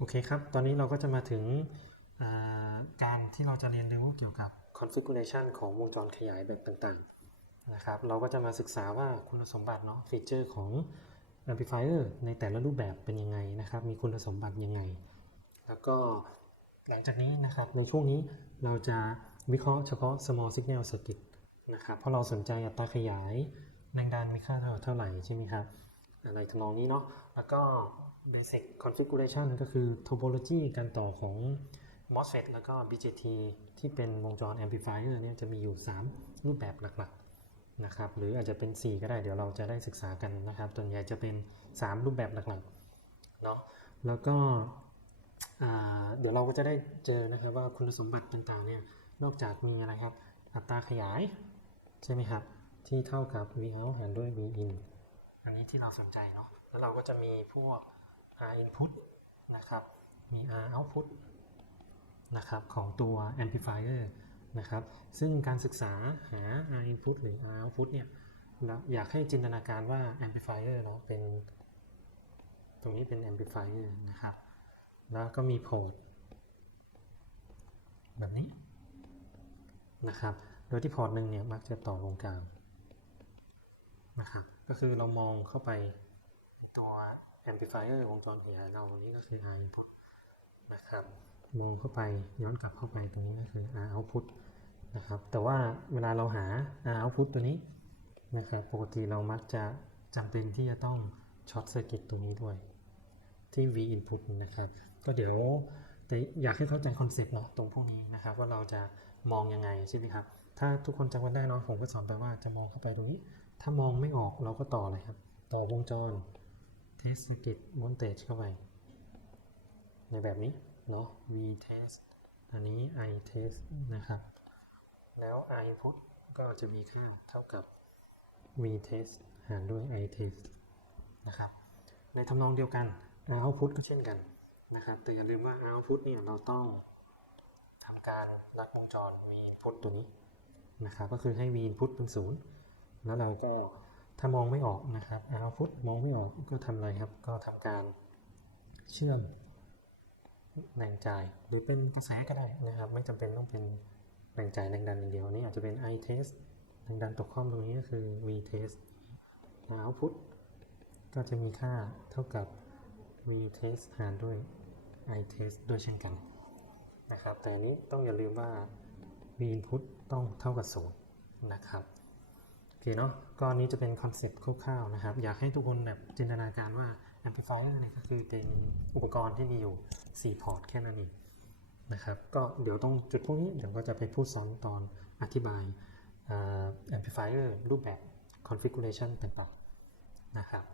โอเคครับ ตอนนี้เราก็จะมาถึงการที่เราจะเรียนรู้เกี่ยวกับ configuration ของวงจรขยายแบบต่างๆนะครับ เราก็จะมาศึกษาว่าคุณสมบัติเนาะฟีเจอร์ของ amplifier ในแต่ละรูปแบบเป็นยังไงนะครับ มีคุณสมบัติยังไง แล้วก็หลังจากนี้นะครับ ในช่วงนี้เราจะวิเคราะห์เฉพาะ small signal circuit นะครับ เพราะเราสนใจอัตราขยายแรงดันมีค่าเท่าเท่าไหร่ใช่ไหมครับ อะไรทำนองนี้เนาะ แล้วก็ basic configuration ก็คือ topology การต่อของ MOSFET แล้วก็ BJT ที่เป็นวงจร amplifier เนี่ยจะมีอยู่ 3 รูปแบบหลักๆนะครับหรืออาจจะเป็น 4 ก็ได้เดี๋ยวเราจะได้ศึกษากันนะครับส่วนใหญ่จะเป็น 3 รูปแบบหลักๆเนาะแล้วก็เดี๋ยวเราก็จะได้เจอนะครับว่าคุณสมบัติต่างๆเนี่ยนอกจากมีอะไรครับอัตราขยาย ใช่ไหมครับ ที่เท่ากับ V out หารด้วย V in อันนี้ที่เราสนใจเนาะแล้วเราก็จะมีพวก R input นะครับ มี R output นะครับของตัว amplifier นะครับ ซึ่งการศึกษาหา R input หรือ R output เนี่ยเราอยากให้จินตนาการว่า amplifier เนาะเป็น ตรงนี้เป็น amplifier นะครับ แล้วก็มีพอร์ตแบบนี้นะครับ โดยที่พอร์ตหนึ่งเนี่ยมักจะต่อตรงกลางนะครับ ก็คือเรามองเข้าไปตัว amplifier วงจรขยายเราอันนี้ก็คือ R input นะครับมองเข้าไปย้อนกลับเข้าไปตรงนี้ก็คือ R output นะครับแต่ว่าเวลาเราหา R output ตัวนี้นะครับปกติเรามักจะจำเป็นที่จะต้องช็อตเซอร์กิตตัวนี้ด้วย ที่ V input นะครับก็เดี๋ยวแต่อยากให้เข้าใจคอนเซ็ปต์เนาะตรงพวกนี้นะครับว่าเราจะมองยังไงใช่ไหมครับถ้าทุกคนจำกันได้เนาะผมก็สอนไปว่าจะมองเข้าไปตรงนี้ ถ้ามองไม่ออกเราก็ต่อเลยครับ ต่อวงจร test circuit voltage เข้าไป ในแบบนี้เนาะ V test อันนี้ I test นะครับ แล้ว I input ก็จะมีค่าเท่ากับ V test หารด้วย I test นะครับ ในทำนองเดียวกัน output ก็เช่นกันนะครับ แต่อย่าลืมว่า output เนี่ยเราต้องทำการรัดวงจร V input ตัวนี้นะครับ ก็คือให้ V input เป็นศูนย์แล้วเราก็ ถ้ามองไม่ออกนะครับ R output มองไม่ออกก็ทำอะไรครับ ก็ทำการเชื่อมแรงจ่าย หรือเป็นกระแสก็ได้นะครับ ไม่จำเป็นต้องเป็นแรงจ่ายแรงดันอย่างเดียวนี้อาจจะเป็น I test แรงดันตกข้อมตรงนี้ก็คือ V test R output ก็จะมีค่าเท่ากับ v test หารด้วย i test ด้วยเช่นกันนะครับ แต่อันนี้ต้องอย่าลืมว่า v input ต้องเท่ากับศูนย์นะครับ เคเนาะก็อันนี้จะเป็นคอนเซ็ปต์คร่าวๆนะครับ อยากให้ทุกคนแบบจินตนาการว่า amplifier เนี่ยก็คือเป็นอุปกรณ์ที่มีอยู่ 4 พอร์ตแค่นั้นเองนะครับ ก็เดี๋ยวตรงจุดพวกนี้เดี๋ยวก็จะไปพูดซ้อนตอนอธิบายอ่า amplifier รูปแบบ configuration ต่างๆนะครับ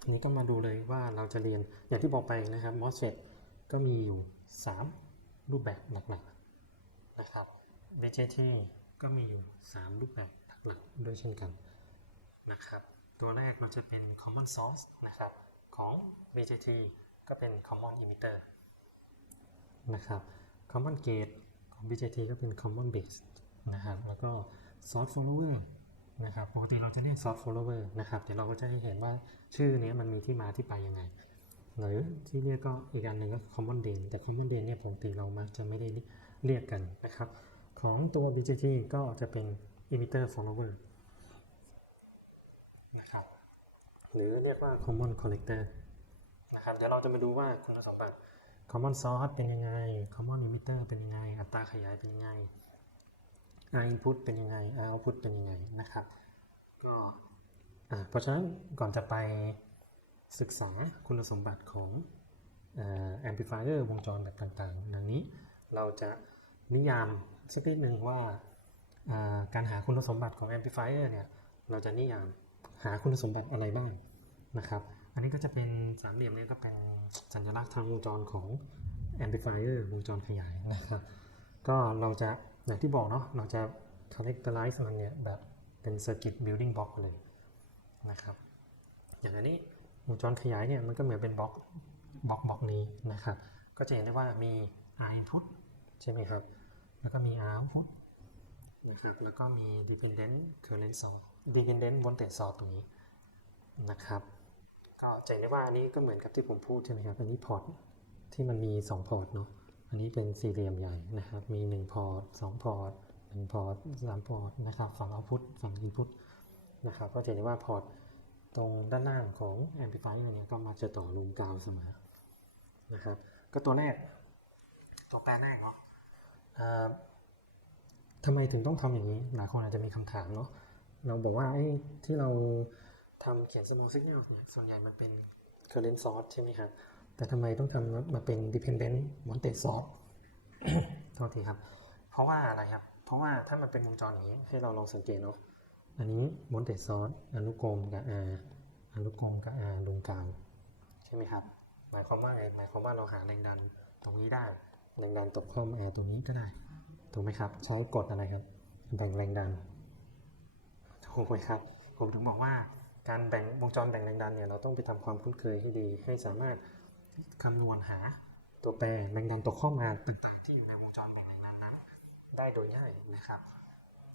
ทีนี้ก็มาดูเลยว่าเราจะเรียนอย่างที่บอกไปนะครับ MOSFET ก็มีอยู่ 3 รูปแบบหลักๆนะครับ BJT ก็มีอยู่ 3 รูปแบบ หลักด้วยเช่นกันนะครับ ตัวแรกเราจะเป็น common source นะครับ ของ BJT ก็เป็น common emitter นะครับ common gate ของ BJT ก็เป็น common base นะครับ แล้วก็ source follower นะครับ ปกติเราจะเรียก source follower นะครับ เดี๋ยวเราก็จะให้เห็นว่าชื่อเนี้ยมันมีที่มาที่ไปยังไง หรือที่เรียกก็อีกอันหนึ่งก็ common drain แต่ common drain เนี่ยปกติเรามักจะไม่ได้เรียกกันนะครับ ของตัว BJT ก็จะเป็น emitter follower นะครับหรือเรียกว่า common collector นะครับเดี๋ยวเราจะมาดูว่าคุณสมบัติ common source เป็นยังไง common emitter เป็นยังไง อัตราขยายเป็นยังไง R input เป็นยังไง R output เป็นยังไงนะครับก็เพราะฉะนั้นก่อนจะไปศึกษาคุณสมบัติของอ amplifier วงจรแบบต่างๆ ดังนี้เราจะนิยามสักนิดหนึ่งว่า การหาคุณสมบัติของ amplifier เนี่ย เราจะนิยามหาคุณสมบัติอะไรบ้างนะครับ อันนี้ก็จะเป็นสามเหลี่ยมนี้ก็เป็นสัญลักษณ์ทางวงจรของ amplifier วงจรขยายนะครับ ก็เราจะอย่างที่บอกเนาะ เราจะ characterize มันเนี่ยแบบเป็น circuit building block เลยนะครับ อย่างอันนี้วงจรขยายเนี่ยมันก็เหมือนเป็นบล็อกบล็อกบล็อกนี้นะครับ ก็จะเห็นได้ว่ามี R input ใช่ไหมครับ แล้วก็มี R output แล้วก็มี dependent current source dependent voltage source ตรงนี้นะครับก็จะเห็นได้ว่าอันนี้ก็เหมือนกับที่ผมพูดใช่ไหมครับ อันนี้พอร์ตที่มันมี 2 พอร์ตเนาะ อันนี้เป็นสี่เหลี่ยมใหญ่นะครับ มี 1 พอร์ต2พอร์ต1พอร์ต3พอร์ตนะครับ ฝั่ง output ฝั่ง input นะครับ ก็จะเห็นได้ว่าพอร์ตตรงด้านล่างของ amplifier เนี่ยก็มักจะต่อรูมกาวเสมอนะครับ ก็ตัวแรกตัวแปรแรกเนาะ อ่าทำไมถึงต้องทำอย่างนี้ หลายคนอาจจะมีคำถามเนาะเราบอกว่าไอ้ที่เราทำเขียน small signal เนี่ยส่วนใหญ่มันเป็น current source ใช่ไหมครับแต่ทำไมต้องทำมาเป็น dependent voltage source โทษทีครับ เพราะว่าอะไรครับ เพราะว่าถ้ามันเป็นวงจรอย่างนี้ ให้เราลองสังเกตเนาะอันนี้ voltage source อนุกรมกับ R อนุกรมกับ R ตรงกลางใช่ไหมครับ หมายความว่าไงหมายความว่าเราหาแรงดันตรงนี้ได้แรงดันตกข้อม R ตรงนี้ก็ได้ ถูกไหมครับ ใช้กฎอะไรครับแบ่งแรงดันถูกไหมครับ ผมถึงบอกว่าการแบ่งวงจรแบ่งแรงดันเนี่ยเราต้องไปทำความคุ้นเคยให้ดี ให้สามารถคำนวณหาตัวแปรแรงดันตกข้อมาต่างๆที่อยู่ในวงจรแบ่งแรงดันนั้น ได้โดยง่ายนะครับ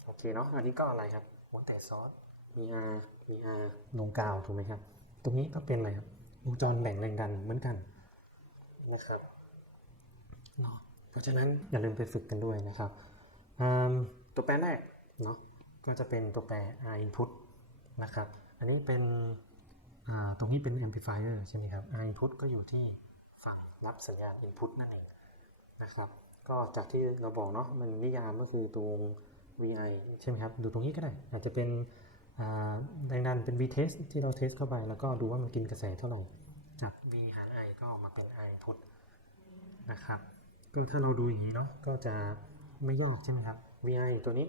โอเคเนาะอันนี้ก็อะไรครับวงแต่ซอสมี R มี R ลงกาวถูกไหมครับ ตรงนี้ก็เป็นอะไรครับวงจรแบ่งแรงดันเหมือนกันนะครับเนาะเพ ราะฉะนั้นอย่าลืมไปฝึกกันด้วยนะครับอืมตัวแปรแรกเนาะก็จะเป็นตัวแปร R input นะครับ อันนี้เป็นอ่าตรงนี้เป็น amplifier ใช่ไหมครับ R input ก็อยู่ที่ฝั่งรับสัญญาณ input นั่นเองนะครับก็จากที่เราบอกเนาะมันนิยามก็คือตัว VI ใช่ไหมครับ ดูตรงนี้ก็ได้ อาจจะเป็นอ่าแรงดันเป็น V test ที่เราเทสเข้าไป แล้วก็ดูว่ามันกินกระแสเท่าไหร่จาก V หาร I ก็ออกมาเป็น I input นะครับ ก็ถ้าเราดูอย่างนี้เนาะก็จะไม่ยากใช่ไหมครับ VI ตัวนี้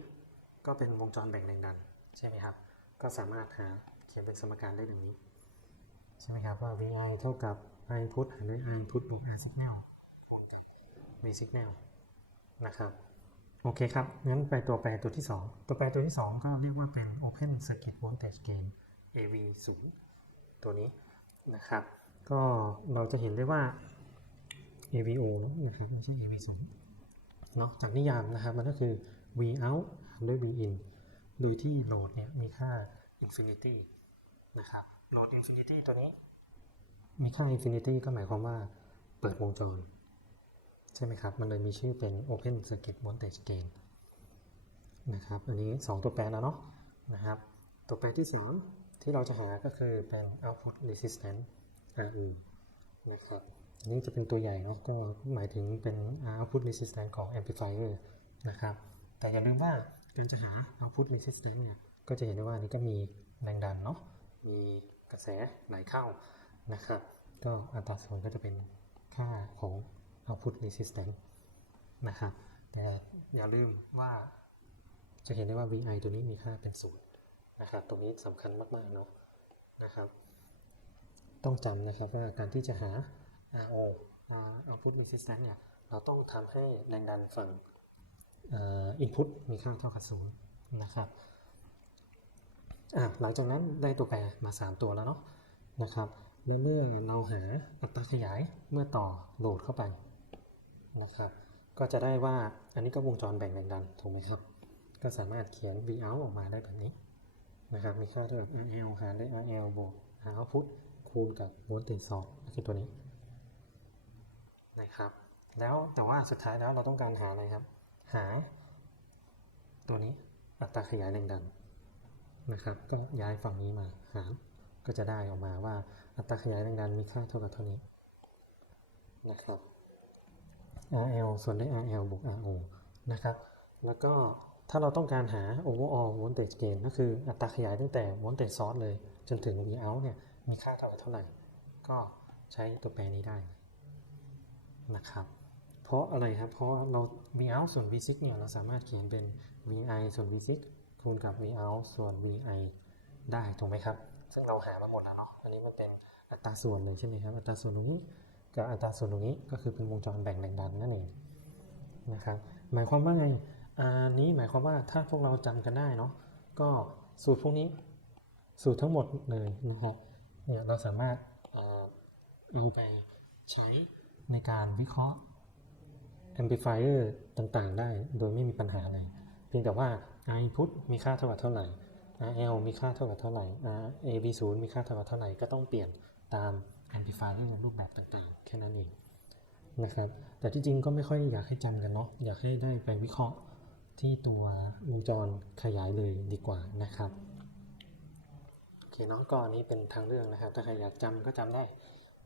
ก็เป็นวงจรแบ่งแรงดันใช่ไหมครับ ก็สามารถหาเขียนเป็นสมการได้ดังนี้ ใช่ไหมครับว่า VI เท่ากับ I input หารด้วย I input บวก R signal คูณกับ V signal นะครับโอเคครับ งั้นไปตัวแปรตัวที่ 2 ตัวแปรตัวที่ 2 ก็เรียกว่าเป็น Open Circuit Voltage Gain AV 0ตัวนี้นะครับ ก็เราจะเห็นได้ว่า AVO เนอะนะครับไม่ใช่ AV 0เนาะจากนิยามนะครับมันก็คือ V out ด้วย V in โดยที่โหลดเนี่ยมีค่า infinity นะครับโหลด infinity ตัวนี้ มีค่า infinity ก็หมายความว่าเปิดวงจร ใช่ไหมครับ มันเลยมีชื่อเป็น Open Circuit Voltage Gain นะครับ อันนี้ 2 ตัวแปรแล้วเนาะนะครับ ตัวแปรที่2ที่เราจะหาก็คือเป็น Output Resistance RE นะครับอั นนี้จะเป็นตัวใหญ่เนาะก็หมายถึงเป็น output resistance ของ amplifier นะครับ แต่อย่าลืมว่าการจะหา output resistance เนี่ยก็จะเห็นได้ว่านนี้ก็มีแรงดันเนาะมีกระแสไหลเข้านะครับก็อัตราส่วนก็จะเป็นค่าของ output resistance นะครับแต่อย่าลืมว่าจะเห็นได้ว่า VI ตัวนี้มีค่าเป็นศูนย์นะครับตรงนี้สำคัญมากๆเนาะนะครับ ต้องจำนะครับว่าการที่จะหา RO output resistance เนี่ยเราต้องทำให้แรงดันฝั่ง input มีค่าเท่ากับศูนย์นะครับหลังจากนั้นได้ตัวแปรมา 3 ตัวแล้วเนาะนะครับแล้วเมื่อเราหาอัตราขยายเมื่อต่อโหลดเข้าไปนะครับก็จะได้ว่าอันนี้ก็วงจรแบ่งแรงดันถูกไหมครับ ก็สามารถเขียน V out ออกมาได้แบบนี้นะครับมีค่าเท่ากับ RL หารด้วย RL บวก R output คูณกับโวลต์สองก็คือตัวนี้ ครับ แล้วแต่ว่าสุดท้ายแล้วเราต้องการหาอะไรครับ หา ตัวนี้อัตราขยายแรงดันนะครับ ก็ย้ายฝั่งนี้มาหารก็จะได้ออกมาว่าอัตราขยายแรงดันมีค่าเท่ากับเท่านี้นะครับ RL ส่วนด้วย RL บวก RO นะครับ แล้วก็ถ้าเราต้องการหา overall voltage gain ก็คืออัตราขยายตั้งแต่ voltage source เลย จนถึง V out เนี่ยมีค่าเท่ากับเท่าไหร่ ก็ใช้ตัวแปรนี้ได้ นะครับ เพราะอะไรครับ เพราะเรา V out ส่วน V 6 เนี่ยเราสามารถเขียนเป็น VI ส่วน V 6 คูณกับ V out ส่วน VI ได้ถูกไหมครับ ซึ่งเราหามาหมดแล้วเนาะ อันนี้มันเป็นอัตราส่วนเลยใช่ไหมครับ อัตราส่วนตรงนี้กับอัตราส่วนตรงนี้ก็คือเป็นวงจรแบ่งแรงดันนั่นเองนะครับ หมายความว่าไง อันนี้หมายความว่าถ้าพวกเราจำกันได้เนาะ ก็สูตรพวกนี้สูตรทั้งหมดเลยนะครับ เนี่ยเราสามารถเอาไปใช้ ในการวิเคราะห์ amplifier ต่างๆ ได้โดยไม่มีปัญหาเลย เพียงแต่ว่า input มีค่าเท่ากับเท่าไหร่ RL มีค่าเท่ากับเท่าไหร่ AV0 มีค่าเท่ากับเท่าไหร่ก็ต้องเปลี่ยนตาม amplifier รูปแบบต่างๆ แค่นั้นเองนะครับ แต่ที่จริงก็ไม่ค่อยอยากให้จำกันเนาะ อยากให้ได้ไปวิเคราะห์ที่ตัววงจรขยายเลยดีกว่านะครับโอเคน้องก็อันนี้เป็นทางเรื่องนะครับ ถ้าใครอยากจำก็จำได้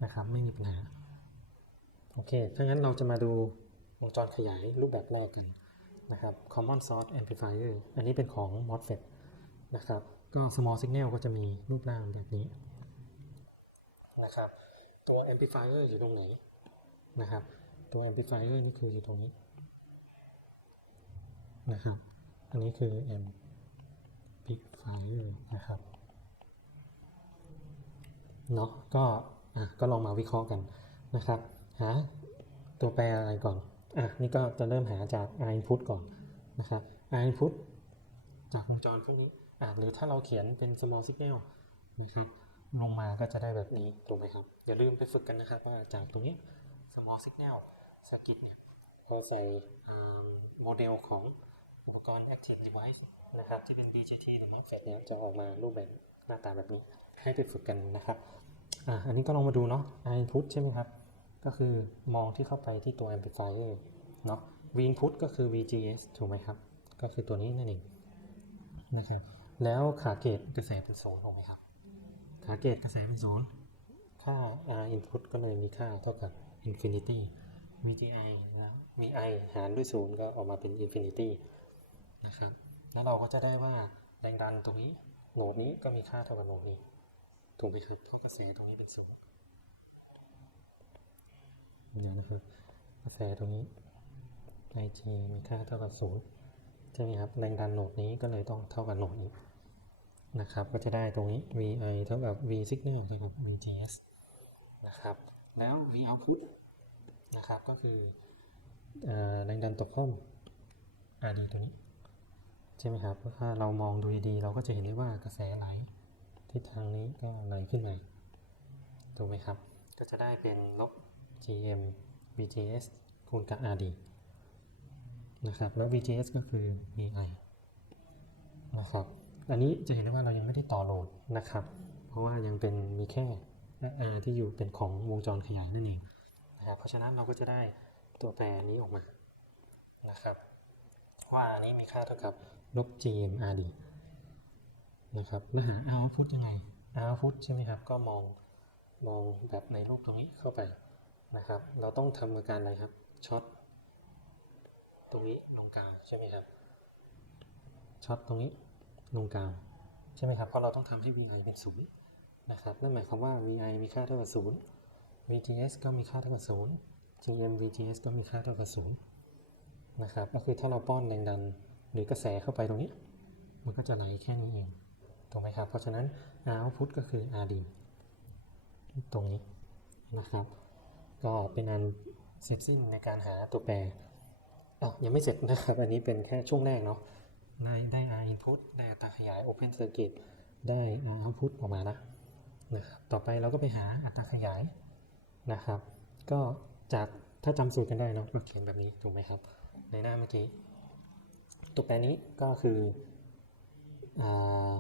นะครับ ไม่มีปัญหา โอเค ถ้างั้นเราจะมาดูวงจรขยายรูปแบบแรกกันนะครับ common source amplifier อันนี้เป็นของ MOSFET นะครับ ก็ small signal ก็จะมีรูปร่างแบบนี้นะครับ ตัว amplifier อยู่ตรงไหนนะครับ ตัว amplifier นี่คืออยู่ตรงนี้นะครับ อันนี้คือ amplifier นะครับ เนาะก็ อะ ก็ลองมาวิเคราะห์กันนะครับ หาตัวแปรอะไรก่อน อะ นี่ก็จะเริ่มหาจาก R input ก่อนนะครับ R input จากวงจรพวกนี้ อะ หรือถ้าเราเขียนเป็น small signal นะครับ ลงมาก็จะได้แบบนี้ ถูกไหมครับ อย่าลืมไปฝึกกันนะครับว่าจากตรงนี้ small signal circuit เนี่ยพอใส่โมเดลของอุปกรณ์ active device นะครับ ที่เป็น BJT หรือ MOSFET เนี่ยจะออกมารูปแบบหน้าตาแบบนี้ ให้ไปฝึกกันนะครับ อะ อันนี้ก็ลองมาดูเนาะ input ใช่ไหมครับ ก็คือมองที่เข้าไปที่ตัว amplifier เนาะ V input ก็คือ VGS ถูกไหมครับ ก็คือตัวนี้นั่นเองนะครับ แล้วขาเกตกระแสเป็นศูนย์ถูกไหมครับ ขาเกตกระแสเป็นศูนย์ค่า R input ก็เลยมีค่าเท่ากับ infinity VGI นะ VI หารด้วยศูนย์ก็ออกมาเป็น infinity นะครับ แล้วเราก็จะได้ว่าแรงดันตรงนี้โหลดนี้ก็มีค่าเท่ากับโหลดนี้ ถูกไหมครับ เพราะกระแสตรงนี้เป็นศูนย์ เดี๋ยนะครับกระแสตรงนี้ IG มีค่าเท่ากับศูนย์ใช่ไหมครับแรงดันโหลดนี้ก็เลยต้องเท่ากับโหลดนี้นะครับ ก็จะได้ตรงนี้ VI เท่ากับ V signal เท่ากับ VGS นะครับ แล้ว V output นะครับ ก็คือเอ่อแรงดันตกข้อม RD ตัวนี้ ใช่ไหมครับถ้าเรามองดูดีๆ เราก็จะเห็นได้ว่ากระแสไหลทิศทางนี้ก็ไหลขึ้นมา ถูกไหมครับ ก็จะได้เป็นลบ GM VGS คูณกับ RD นะครับ แล้ว VGS ก็คือ VI นะครับ อันนี้จะเห็นได้ว่าเรายังไม่ได้ต่อโหลดนะครับ เพราะว่ายังเป็นมีแค่ R ที่อยู่เป็นของวงจรขยายนั่นเองนะครับ เพราะฉะนั้นเราก็จะได้ตัวแปรนี้ออกมา นะครับ ว่าอันนี้มีค่าเท่ากับลบ GM RD นะครับ แล้วหา output ยังไง output ใช่ไหมครับ ก็มองมองแบบในรูปตรงนี้เข้าไป นะครับ เราต้องทำการอะไรครับช็อตตรงนี้ลงกลางใช่ไหมครับช็อตตรงนี้ลงกลางใช่ไหมครับเพราะเราต้องทำให้ VI เป็นศูนย์นะครับนั่นหมายความว่า VI มีค่าเท่ากับศูนย์ VGS ก็มีค่าเท่ากับศูนย์ GM VGS ก็มีค่าเท่ากับศูนย์นะครับก็คือถ้าเราป้อนแรงดันหรือกระแสเข้าไปตรงนี้ มันก็จะไหลแค่นี้เองถูกไหมครับ เพราะฉะนั้น output ก็คือ RD ตรงนี้นะครับ ก็เป็นอันเสร็จสิ้นในการหาตัวแปรอะยังไม่เสร็จนะครับ อันนี้เป็นแค่ช่วงแรกเนาะได้ได้ R input ได้อัตราขยาย open circuit ได้ R output ออกมานะนะครับต่อไปเราก็ไปหาอัตราขยายนะครับ ก็จากถ้าจำสูตรกันได้เนาะก็เขียนแบบนี้ถูกไหมครับ ในหน้าเมื่อกี้ ตัวแปรนี้ก็คืออ่า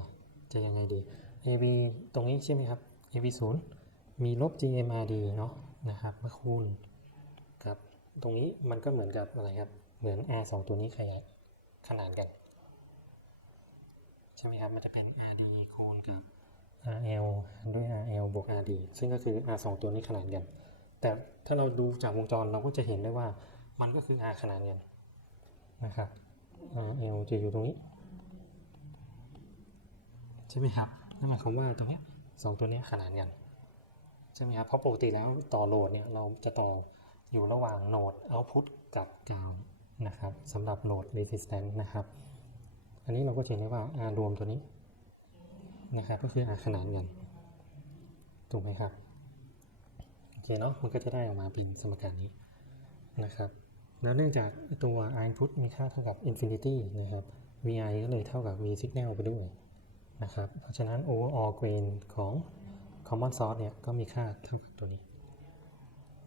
จะยังไงดี AB ตรงนี้ใช่ไหมครับ AB 0มีลบ GMRD เนาะ นะครับเมาคูณครับ ตรงนี้มันก็เหมือนกับอะไรครับ เหมือน R 2 ตัวนี้ขยายขนานกัน ใช่ไหมครับ มันจะเป็น RD คูณกับ RL ด้วย RL บวก RD ซึ่งก็คือ R 2 ตัวนี้ขนานกัน แต่ถ้าเราดูจากวงจรเราก็จะเห็นได้ว่ามันก็คือ R ขนานกันนะครับ RL จะอยู่ตรงนี้ ใช่ไหมครับนั่นหมายความว่าตรงนี้สองตัวนี้ขนานกัน ใช่ไหมครับเพราะปกติแล้วต่อโหลดเนี่ยเราจะต่ออยู่ระหว่างโหนด output กับ ground นะครับสำหรับโหลด resistance นะครับ อันนี้เราก็เห็นได้ว่า R รวมตัวนี้นะครับก็คือ R ขนานกันถูกไหมครับโอเคเนาะมันก็จะได้ออกมาเป็นสมการนี้นะครับแล้วเนื่องจากตัว R input มีค่าเท่ากับ infinity นะครับ VI ก็เลยเท่ากับ V signal ไปด้วยนะครับเพราะฉะนั้น overall gain ของ common source เนี่ยก็มีค่าเท่ากับตัวนี้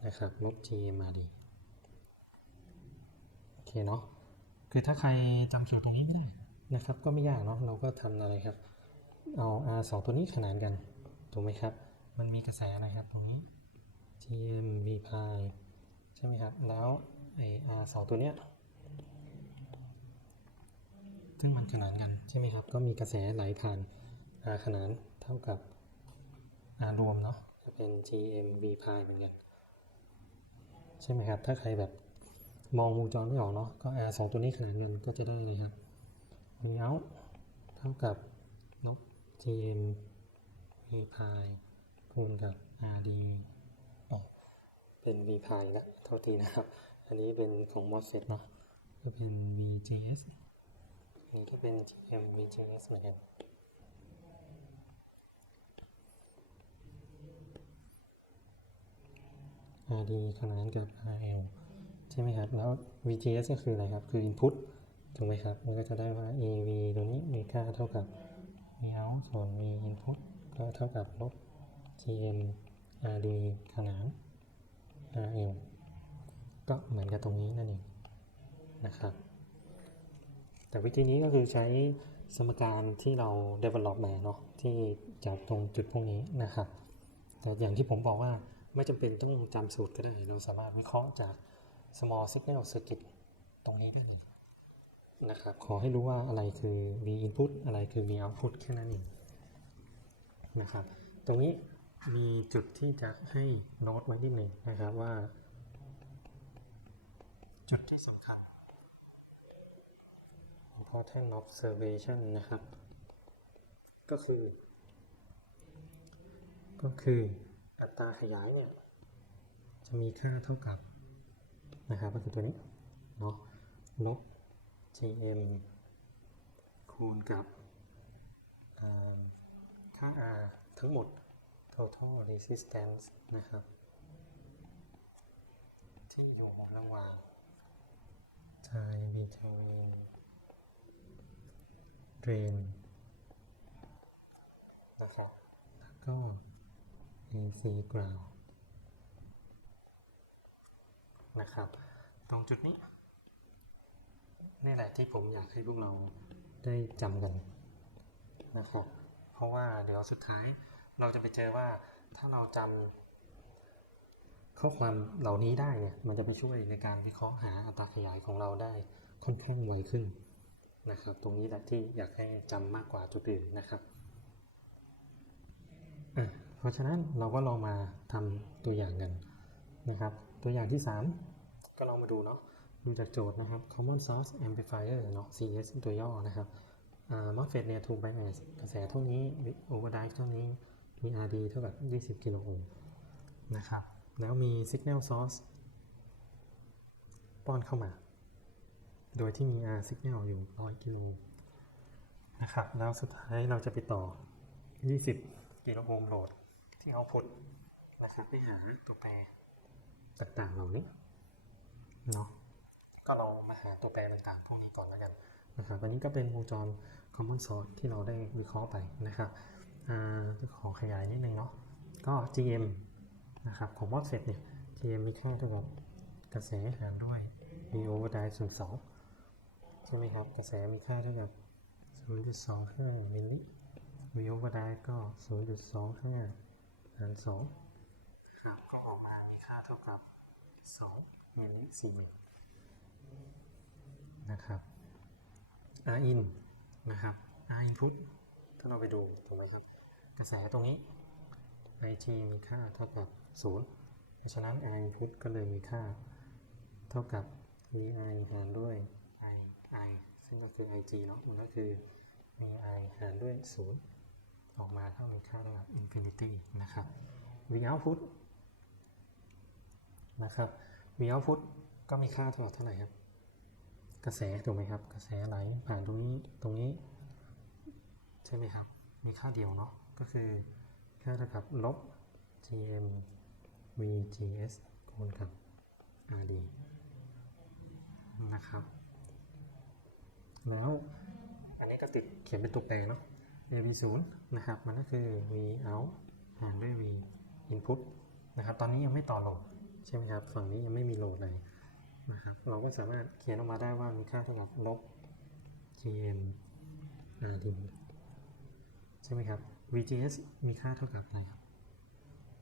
นะครับลบ GMRD โอเคเนาะคือถ้าใครจำสูตรตรงนี้ไม่ได้นะครับ ก็ไม่ยากเนาะเราก็ทำอะไรครับ เอา R 2ตัวนี้ขนานกันถูกไหมครับ มันมีกระแสอะไรครับตรงนี้ GM V pi ใช่ไหมครับ แล้วไอ R สองตัวเนี้ยซึ่งมันขนานกันใช่ไหมครับ ก็มีกระแสไหลผ่าน R ขนานเท่ากับ รวมเนาะจะเป็น GM V pi เหมือนกัน ใช่ไหมครับ ถ้าใครแบบมองวงจรไม่ออกเนาะก็ R สองตัวนี้ขนานกันก็จะได้เลยครับ V out เท่ากับลบ GM V pi คูณกับ RD อ๋อเป็น V pi ละโทษทีนะครับ อันนี้เป็นของ MOSFET เนาะก็เป็น VGS อันนี้ก็เป็น GM VGS เหมือนกัน RD ขนานกับ RL ใช่ไหมครับ แล้ว VGS ก็คืออะไรครับ คือ input ถูกไหมครับมันก็จะได้ว่า AV ตัวนี้มีค่าเท่ากับ Vout ส่วน V input ก็เท่ากับลบ GM RD ขนาน RL ก็เหมือนกับตรงนี้นั่นเองนะครับ แต่วิธีนี้ก็คือใช้สมการที่เรา develop มาเนาะที่จากตรงจุดพวกนี้นะครับแต่อย่างที่ผมบอกว่า ไม่จำเป็นต้องจำสูตรก็ได้ เราสามารถวิเคราะห์จาก small signal circuit ตรงนี้ได้เลยนะครับ ขอให้รู้ว่าอะไรคือ V input อะไรคือ V output แค่นั้นเองนะครับ ตรงนี้มีจุดที่จะให้โน้ตไว้นิดหนึ่งนะครับว่า จุดที่สำคัญ important observation นะครับ ก็คือ ก็คืออัตราขยาย จะมีค่าเท่ากับนะครับก็คือตัวนี้เนาะลบ gm คูณกับอ่าค่า r ทั้งหมด total resistance นะครับ ที่อยู่ระหว่าง time between drain นะครับแล้วก็ AC ground นะครับ ตรงจุดนี้ นี่แหละที่ผมอยากให้พวกเราได้จำกันนะครับเพราะว่าเดี๋ยวสุดท้ายเราจะไปเจอว่าถ้าเราจำข้อความเหล่านี้ได้เนี่ยมันจะไปช่วยในการวิเคราะห์หาอัตราขยายของเราได้ค่อนข้างไวขึ้นนะครับ ตรงนี้แหละที่อยากให้จำมากกว่าจุดอื่นนะครับเพราะฉะนั้นเราก็ลองมาทำตัวอย่างกันนะครับ ตัวอย่างที่ 3 ก็ลองมาดูเนาะดูจากโจทย์นะครับ common source amplifier เนาะ CS ตัวย่อนะครับอ่า MOSFET เนี่ยถูก bias กระแสเท่านี้ overdrive เท่านี้มี RD เท่ากับ 20 กิโลโอห์มนะครับ แล้วมี signal source ป้อนเข้ามา โดยที่มี R signal อยู่ 100 กิโลนะครับ แล้วสุดท้ายเราจะไปต่อ 20 กิโลโอห์มโหลดที่ output นะครับไปหาตัวแปร ต่างๆเหล่านี้เนาะก็เรามาหาตัวแปรต่างๆพวกนี้ก่อนแล้วกันนะครับอันนี้ก็เป็นวงจร common source ที่เราได้วิเคราะห์ไปนะครับอ่าขอขยายนิดนึงเนาะก็ GM นะครับของ MOSFET เนี่ย GM มีค่าเท่ากับกระแสหารด้วย V overdrive ส่วน2ใช่ไหมครับ กระแสมีค่าเท่ากับ 0.25มิลลิ V overdrive ก็ 0.25หาร2ครับก็ออกมามี ค่าเท่ากับ2มิลลิซีเมนต์นะครับ R in นะครับ R input ถ้าเราไปดูถูกไหมครับ กระแสตรงนี้ IG มีค่าเท่ากับ0เพราะฉะนั้น R input ก็เลยมีค่า เท่ากับ VI หารด้วย I I ซึ่งก็คือ IG เนาะมันก็คือ VI หารด้วย0ออกมาเท่ามีค่าเท่ากับ infinity นะครับ V output นะครับ V output ก็มีค่าเท่าเท่าไหร่ครับ กระแสถูกไหมครับ กระแสไหลผ่านตรงนี้ตรงนี้ ใช่ไหมครับ มีค่าเดียวเนาะก็คือค่าเท่ากับลบ gm vgs คูณกับ rd นะครับ แล้วอันนี้ก็ติดเขียนเป็นตัวแปรเนาะ av 0นะครับ มันก็คือ v out หารด้วย v input นะครับ ตอนนี้ยังไม่ต่อโหลด ใช่ไหมครับ ฝั่งนี้ยังไม่มีโหลดเลยนะครับ เราก็สามารถเขียนออกมาได้ว่ามีค่าเท่ากับลบ gm rd ใช่ไหมครับ VGS มีค่าเท่ากับอะไรครับ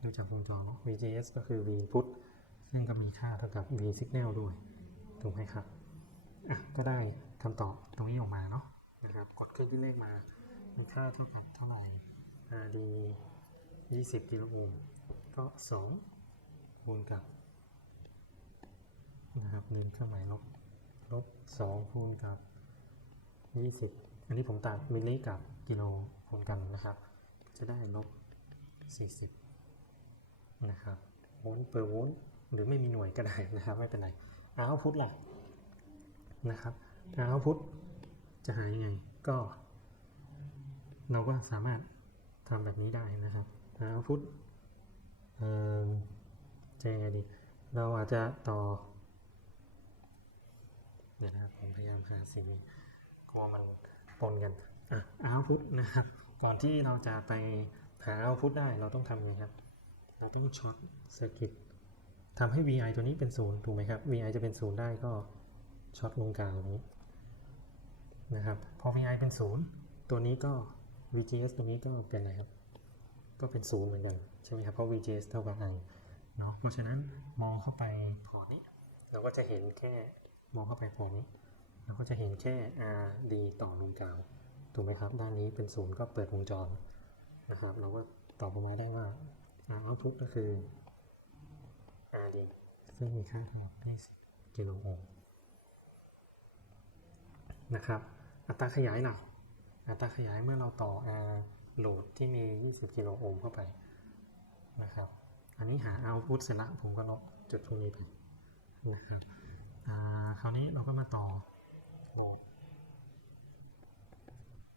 ดูจากวงจรเนอ VGS ก็คือ V input ซึ่งก็มีค่าเท่ากับ v signal ด้วยถูกไหมครับอะก็ได้คำตอบตรงนี้ออกมาเนาะนะครับ กดเครื่องคิดเลขมามีค่าเท่ากับเท่าไหร่ RD 20กิโลโอห์มก็ 2 คูณกับนะครับลืมเครื่องหมายลบลบ2คูณกับ20อันนี้ผมตัดมิลลิกับกิโลคูณกันนะครับ จะได้ลบ40นะครับโวลต์เปอร์โวลต์หรือไม่มีหน่วยก็ได้นะครับ ไม่เป็นไรเอาพุทล่ะนะครับเอาพุทจะหายังไงก็ เราก็สามารถทำแบบนี้ได้นะครับเอาพุทเอ่อ จะยังไงดี เราอาจจะต่อเดี๋ยวนะครับผมพยายามหาสิ่งนี้กลัวมันปนกันอะเอาพุทนะครับ ก่อนที่เราจะไปหาเอาพุทได้เราต้องทำไงครับ เราต้องช็อตเซอร์กิตทำให้ VI ตัวนี้เป็นศูนย์ถูกไหมครับ VI จะเป็นศูนย์ได้ก็ช็อตลงกลางตรงนี้นะครับ พอ VI เป็นศูนย์ตัวนี้ก็ VGS ตัวนี้ก็เป็นอะไรครับ ก็เป็นศูนย์เหมือนกันใช่ไหมครับ เพราะ VGS เท่ากับ I เนาะเพราะฉะนั้นมองเข้าไปพอร์ตนี้ เราก็จะเห็นแค่มองเข้าไปพอร์ตนี้เราก็จะเห็นแค่ RD ต่อลงกางถูกไหมครับ ด้านนี้เป็นศูนย์ก็เปิดวงจรนะครับ เราก็ตอบออกมาได้ว่า R output ก็คือ RD ซึ่งมีค่าเท่ากับ20กิโลโอห์มนะครับ อัตราขยายหลักอัตราขยายเมื่อเราต่อ R โหลดที่มี 20 กิโลโอห์มเข้าไปนะครับ อันนี้หา output เสร็จละผมก็ลบจุดตรงนี้ไปนะครับอ่าคราวนี้เราก็มาต่อโหลด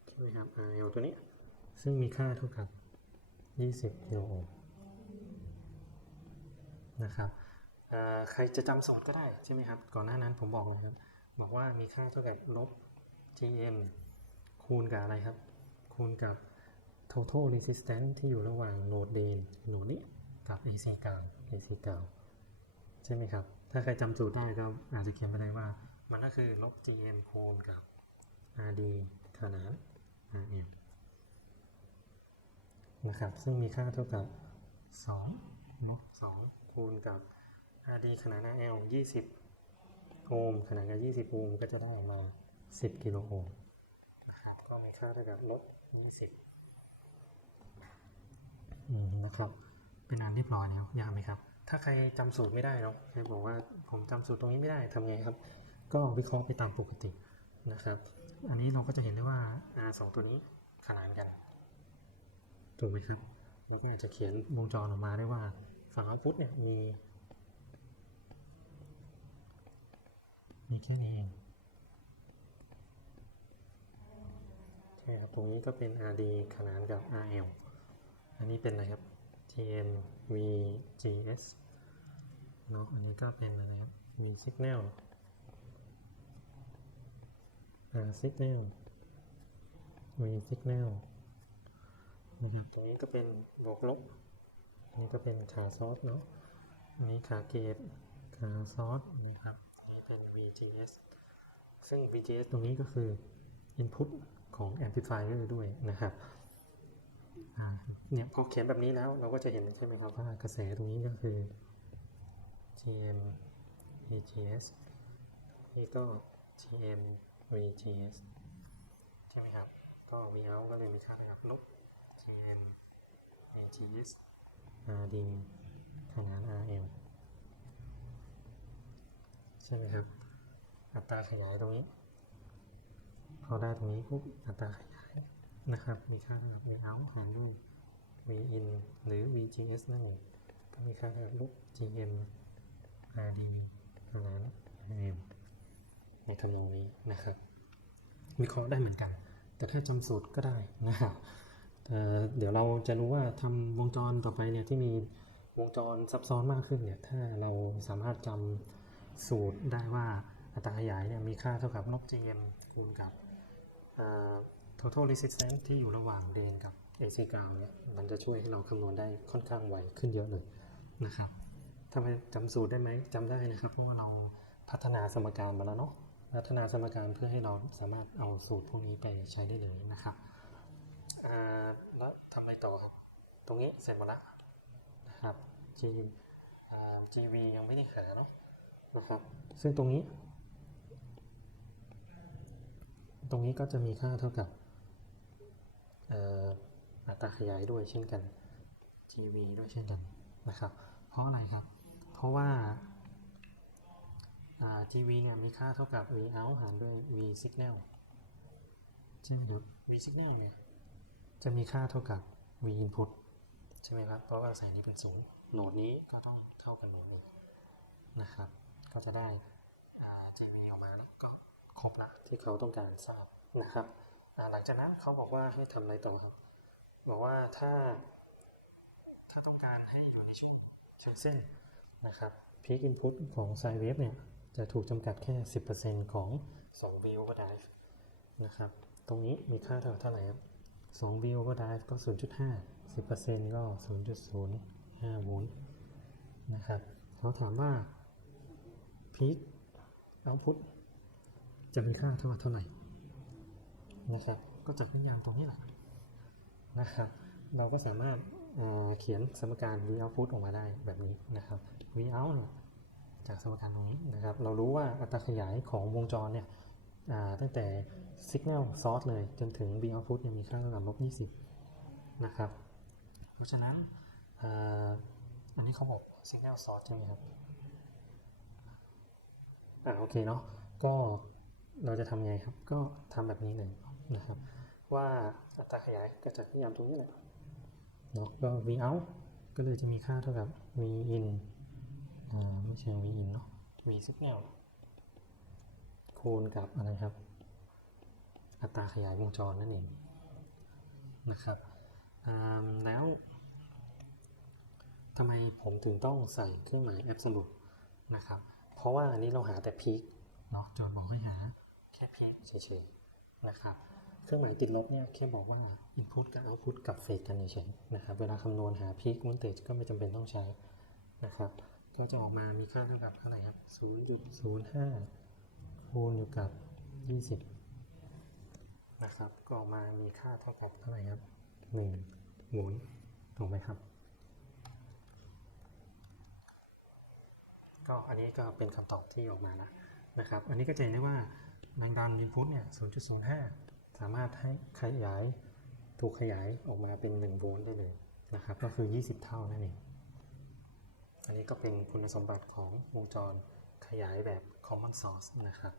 ใช่ไหมครับ RL ตัวนี้ ซึ่งมีค่าเท่ากับ 20กิโลโอห์มนะครับเอ่อใครจะจำสูตรก็ได้ใช่ไหมครับ ก่อนหน้านั้นผมบอกเลยครับ บอกว่ามีค่าเท่ากับลบ gm คูณกับอะไรครับ คูณกับ total resistance ที่อยู่ระหว่างโหลดเดนโหลดนี้ กับ AC กลาง AC กลาใช่ไหมครับ ถ้าใครจำสูตรได้ก็อาจจะเขียนไปได้ว่า มันก็คือลบ gm คูณกับ rd ขนาน rm นะครับ ซึ่งมีค่าเท่ากับ2ลบ2คูณกับ RD ขนาด RL 20 โอห์มขนาดกับ 20 โอห์มก็จะได้มา 10 กิโลโอห์มนะครับ ก็มีค่าเท่ากับลบ20นะครับ เป็นอันเรียบร้อยแล้วยากไหมครับ ถ้าใครจำสูตรไม่ได้เนาะใครบอกว่าผมจำสูตรตรงนี้ไม่ได้ทำไงครับ ก็วิเคราะห์ไปตามปกตินะครับ อันนี้เราก็จะเห็นได้ว่า R สองตัวนี้ขนานกันถูกไหมครับเราก็อาจจะเขียนวงจรออกมาได้ว่าฝั่งเอาพุทเนี่ยมีมีแค่นี้เองใช่ครับตรงนี้ก็เป็น RD ขนานกับ RL อันนี้เป็นอะไรครับ TM VGS เนาะอันนี้ก็เป็นอะไรครับ V signal R signal V signal นะครับตรงนี้ก็เป็นบวกลบอันนี้ก็เป็นขาซอสเนาะอันนี้ขาเกตขาซอสนี่ครับอันนี้เป็น VGS ซึ่ง VGS ตรงนี้ก็คือ input ของ amplifier ด้วยนะครับ เนี่ยพอเขียนแบบนี้แล้วเราก็จะเห็นใช่ไหมครับว่ากระแสตรงนี้ก็คือ GM VGS นี่ก็ GM VGS ใช่ไหมครับ ก็ Vout ก็เลยมีค่าเท่ากับลบ GM VGS RD ขนาน RL ใช่ไหมครับ อัตราขยายตรงนี้ พอได้ตรงนี้ปุ๊บอัตราขยาย นะครับ มีค่าเท่ากับ Vout หารด้วย Vin หรือ VGS นั่นเองก็มีค่าเท่ากับลบ GM RD ขนาน RL ในทำนองนี้นะครับวิเคราะห์ได้เหมือนกัน แต่ถ้าจำสูตรก็ได้นะครับเอ่อเดี๋ยวเราจะรู้ว่าทำวงจรต่อไปเนี่ยที่มีวงจรซับซ้อนมากขึ้นเนี่ยถ้าเราสามารถจำสูตรได้ว่าอัตราขยายเนี่ยมีค่าเท่ากับลบ gm คูณกับเอ่อ total resistance ที่อยู่ระหว่างเดนกับ AC กลางเนี่ยมันจะช่วยให้เราคำนวณได้ค่อนข้างไวขึ้นเยอะเลยนะครับทำไมจำสูตรได้ไหมจำได้นะครับ เพราะว่าเราพัฒนาสมการมาแล้วเนาะพัฒนาสมการเพื่อให้เราสามารถเอาสูตรพวกนี้ไปใช้ได้เลยนะครับอ่าแล้วทำอะไรต่อครับตรงนี้เสร็จหมดแล้วนะครับ G อ่า GV ยังไม่ได้หาเนาะนะครับ ซึ่งตรงนี้ ตรงนี้ก็จะมีค่าเท่ากับเอ่ออัตราขยายด้วยเช่นกัน GV ด้วยเช่นกันนะครับ เพราะอะไรครับ เพราะว่าอ่า GV เนี่ยมีค่าเท่ากับ V out หารด้วย V signal ใช่ไหมครับ V signal เนี่ยจะมีค่าเท่ากับ V input ใช่ไหมครับ เพราะว่าสายนี้เป็นศูนย์โหนดนี้ก็ต้องเท่ากับโหนดนี้นะครับ ก็จะได้อ่า JV ออกมาแล้วก็ครบละที่เขาต้องการทราบนะครับอ่า หลังจากนั้นเขาบอกว่าให้ทำอะไรต่อครับ บอกว่าถ้า ถ้าต้องการให้อยู่ในช่วงช่วงเส้นนะครับ peak input ของ sine wave เนี่ย จะถูกจำกัดแค่ 10%ของ2 v overdrive นะครับ ตรงนี้มีค่าเท่ากับเท่าไหร่ครับ2 v overdrive ก็ 0.5 10%ก็ 0.05 โวลต์นะครับเขาถามว่า peak output จะมีค่าเท่ากับเท่าไหร่ นะครับ ก็จากนิยามตรงนี้แหละนะครับ เราก็สามารถเอ่อเขียนสมการ v output ออกมาได้แบบนี้นะครับ v out เนี่ยจากสมการตรงนี้นะครับ เรารู้ว่าอัตราขยายของวงจรเนี่ยตั้งแต่ signal source เลยจนถึง v output เนี่ยมีค่าเท่ากับลบ20 นะครับ เพราะฉะนั้นอ,อันนี้เขาบอก signal source ใช่ไหมครับอ่าโอเคเนาะก็เราจะทำไงครับ ก็ทำแบบนี้เลย นะครับ ว่าอัตราขยายก็จากนิยามตรงนี้แหละเนาะก็ v out ก็เลยจะมีค่าเท่ากับ v in อ่าไม่ใช่ v in เนาะ v signal คูณกับอะไรครับ อัตราขยายวงจรนั่นเองนะครับอ่าแล้วทำไมผมถึงต้องใส่เครื่องหมาย absolute นะครับ เพราะว่าอันนี้เราหาแต่ peak เนาะโจทย์บอกให้หาแค่ peak เฉยๆนะครับ เครื่องหมายติดลบเนี่ยแค่บอกว่า input กับ output กับเฟสกันเฉยๆนะครับ เวลาคำนวณหา peak voltage ก็ไม่จำเป็นต้องใช้นะครับ ก็จะออกมามีค่าเท่ากับเท่าไหร่ครับ 0.05 คูณอยู่กับ 20 นะครับ ก็ออกมามีค่าเท่ากับเท่าไหร่ครับ1โวลต์ถูกไหมครับ ก็อันนี้ก็เป็นคำตอบที่ออกมาแล้วนะครับ อันนี้ก็จะเห็นได้ว่าแรงดัน input เนี่ย 0.05 สามารถให้ขยายถูกขยายออกมาเป็น1โวลต์ได้เลยนะครับ ก็คือ 20 เท่านั่นเอง อันนี้ก็เป็นคุณสมบัติของวงจรขยายแบบ common source นะครับ